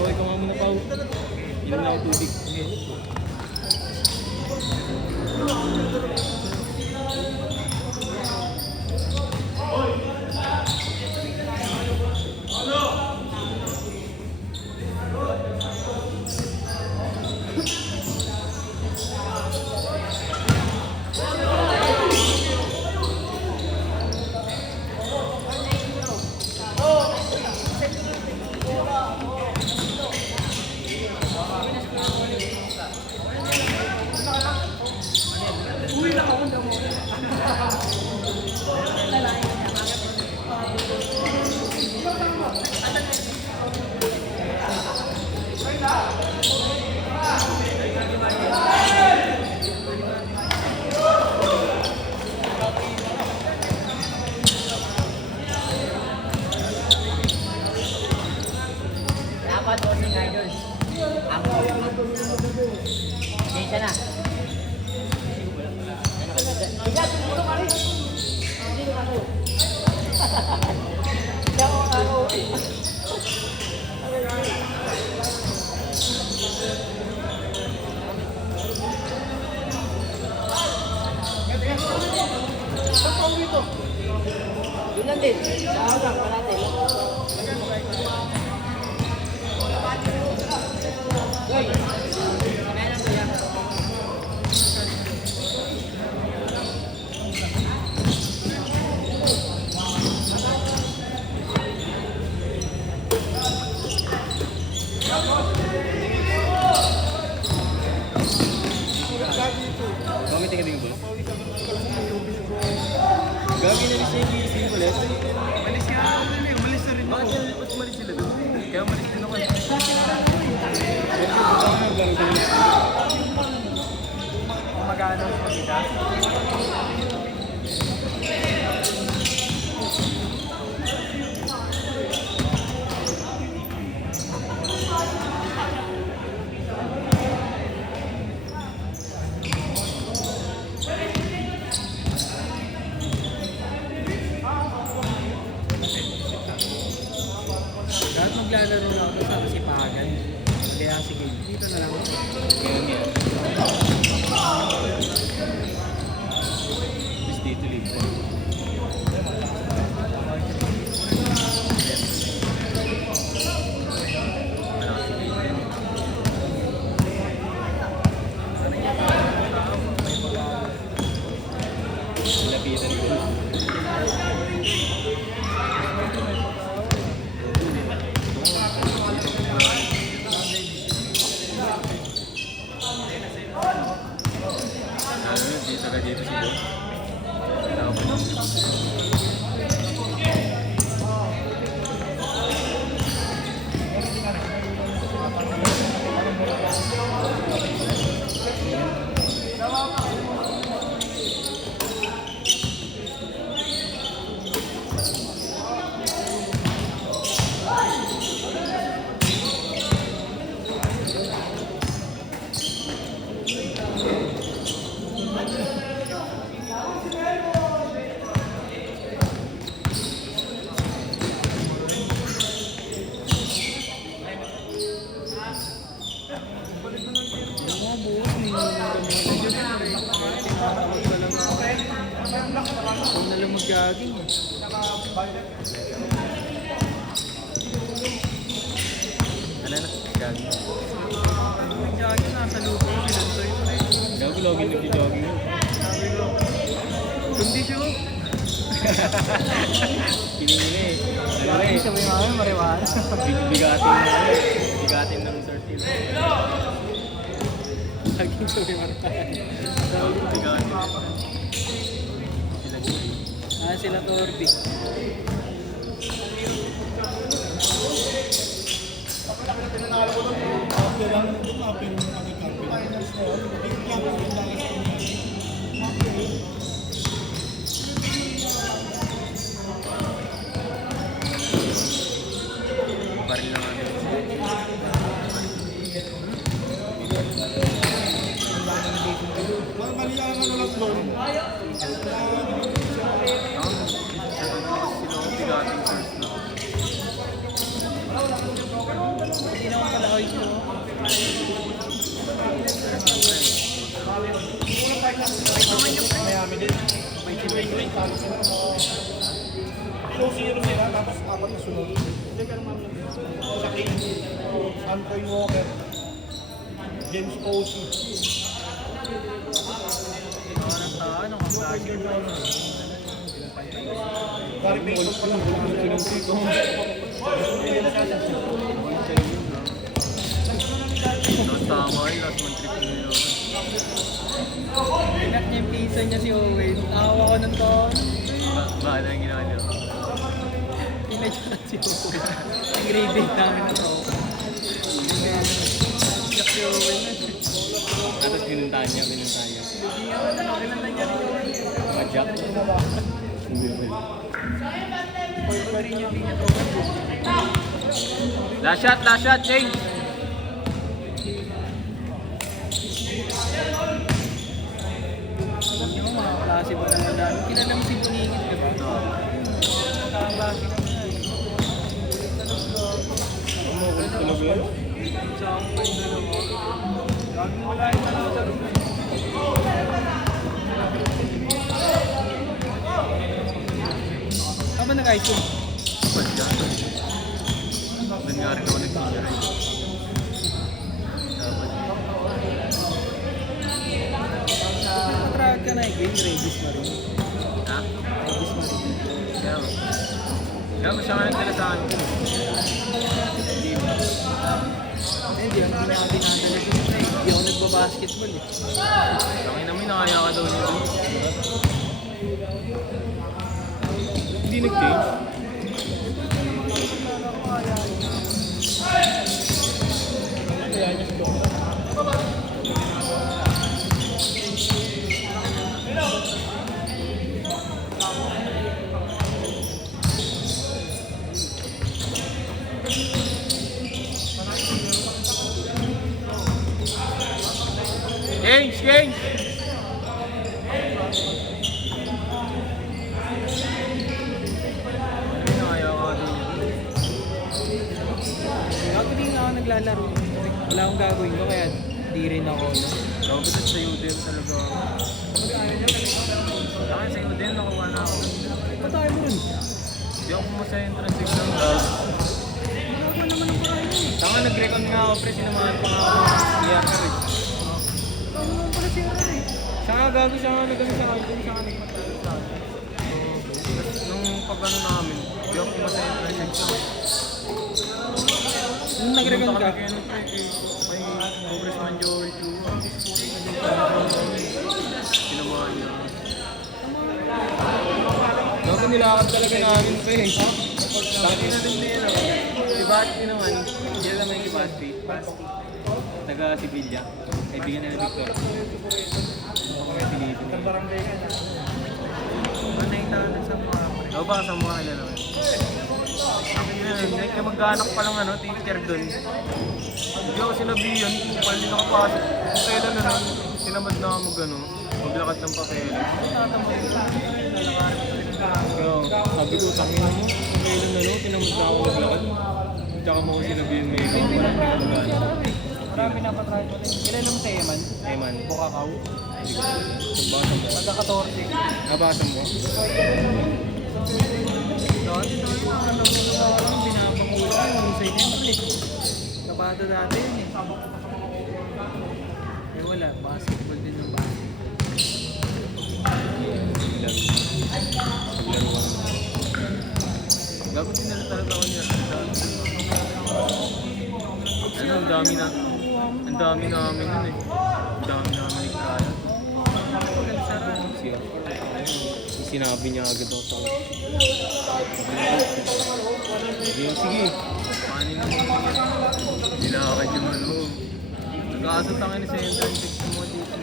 Okay, ikaw nga muna pa. Inom na yung tubig. Gagi na rin siya yung BC ulit. Malis nga ako nila eh. Malis na rin ako. Bakit malis sila doon? Kaya malis din ako eh. Magano sa pagkita? Maglalaro na ako sa kasipagan. Kaya sige, dito na lang. Bis dito libre. Lapitan ko. Dito si Boss. Huwag na lang mag-jogging eh. Ano na? Jogging. Mag-jogging nasa lupo. Sinantoy pa eh. Gago-login nag-jogging yun. Sabi ko. Kondisyon. Kinili eh. Ano eh. Sabi nga kami mariwaan. Bigatin ng 13. Laging sabi mariwaan. Laging bigatin. Sila Torby. Baril lang namin. Hindi naman size nyo. Miami din. Zero sila, tapos apat na sunod. Shaquille, Antoine Walker, James Posey. Ano ka klase mo? Gary Payton pa lang. Tama yun, last month trip nyo yun. Pinak niya yung pizza niya si Owen. Nakawa ko ng tono. Bakit ang ginawa niyo? Pinak niya si Owen. Ang grade 8 namin na to. Pinak si Owen na. Tapos pinuntahan niya. Hindi naman na nakilantan niya rin Owen. Majak. Pa rin niya pinak Owen. Last shot, change! Yung mga klase ba naman dami? Kilala mo si Buningit, di ba? Nakaklase ka na eh. Tulog yun? Sa akong ganda naman. Lagi wala yung ano sa room. Saan ba nag-ice yun? Ba't yan? Nangyari ka ba nag-teacher eh? Matrag ka na eh, game ready mo rin. Ha? Ready mo rin. Kaya mo siya nga nagdala sa akin. Hindi ako dinadala dito eh. Hindi ako nagbabasketball eh. Tangin namin, nakaya ka daw niya doon. Hindi nag-change. Change! Ako din ako naglalaro. Wala akong gagawin ko kaya di rin ako. Dapat sa UDM talaga. Saka sa UDM nakuha na ako. Ba't tayo mo rin? Hindi ako pumasaya yung transition. Nagawa naman yung parang yun. Saka nag-recon nga ako pre, sinamahan pa nga ako. Iyakar eh. Tama naman pala si Iyakar eh. Saka gago siya nga nagano sa akin. Siya nga nagmatalo sa akin. Nung pag-ano namin, hindi ako pumasaya yung transition. Nung nag-recon ka? May Congressman Joel Chua. Sinamahan niya. Gago nilakad talaga namin pa eh. Sabi na rin din ako. Si Basti naman, hindi naman yung Basti. Taga Sibilya. Kaibigan nila Victor. Ako kaya tinito. Barangay ka na. Ano yung tawanan sa mga? O baka sa mga kailan naman. Kaya mag-anak pa lang teacher doon. Hindi ako sinabihan kung paano nakapasok. Kung kailan sinamad na ako maglakad ng papel. Pero sabi ko, tangin mo, kung kailan sinamad na ako maglakad. Tsaka mo ko sinabihan may ikaw pa lang hindi ko mag-anak. Marami na patry ko rin. Kailan naman sa Eman? Eman. Bukakaw? Hindi ko. Nagbasa mo? Pagka-14. Nabasa mo? Dati yung pinapakula yung sa inyo. Kapata dati yun eh. Eh wala, basketball din yung Gago sinala talaga ako niya. Ano, ang dami namin nun eh. Ang dami namin nagkaya. Sinabi niya agad ako sa akin. Sige. Paano mo nilakad yung nag-aasutangin sa entrance mo dito.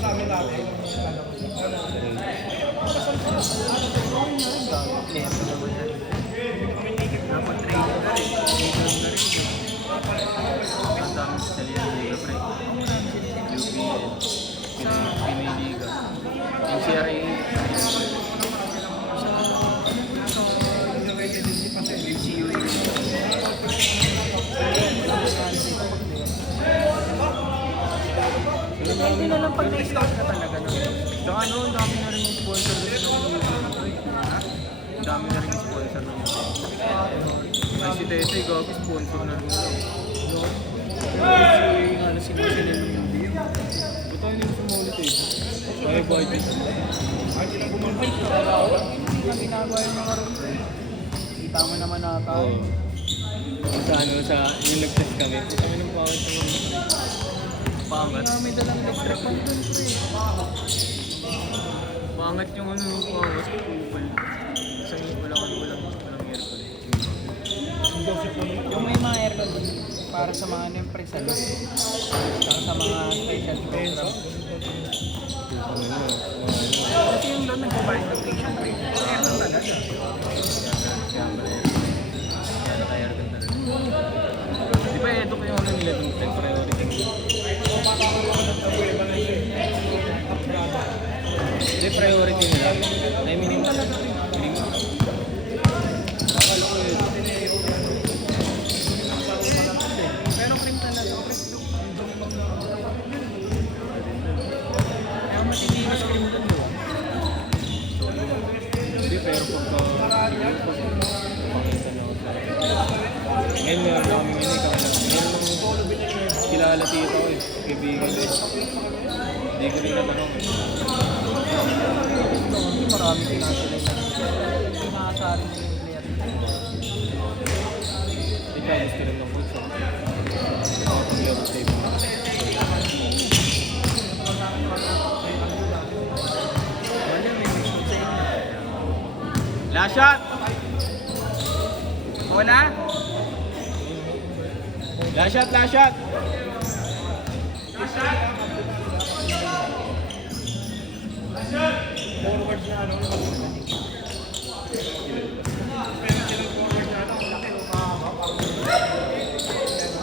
Sa amin dati. Dapat training na rin. nyo na lang pag na-scout na talaga. No? Saka ano, ang dami na rin yung sponsor doon ng ang dami na rin yung sponsor ng ay si Tete, gabi sponsor na rin yun. Si Marcel yung beer. Ba't tayo nila sumulit eh? Kaya budget. Ay, sila bumabay. Hindi kami ginagawa yung mga rin. Kita mo naman nata. Oo. Sa ano, sa yung nag-test kami. Kami ng pawit ng mga pangat. May dalang extra pan dun, pre. Pangat yung ano ng pawit. Kupal. Isang walang aircon. Yung may mga aircon dun, para sa mga nempre sa loob. Saka sa mga special program. Kasi yung doon nag-provide location, pre. Aircon talaga. Kaya pala yun. Kaya naka-aircon talaga. Di ba ito kayo ano nila itong priority? Hindi priority nila. I mean, yung talaga. Pero cream talaga. Kaya matitigas cream dun, no? Hindi, pero pagka pakita na ako sa ngayon meron kami ngayon ikaw na ngayon kilala tito ko eh, kaibigan ko. Hindi ko rin natanong eh. Hindi marami pinasila na. Nakasari nila yung player. Ikaw gusto rin ng coach. Hindi ako safe. Last shot! Wala? Last shot! Last shot! Forwards na ano.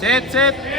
Set! Set!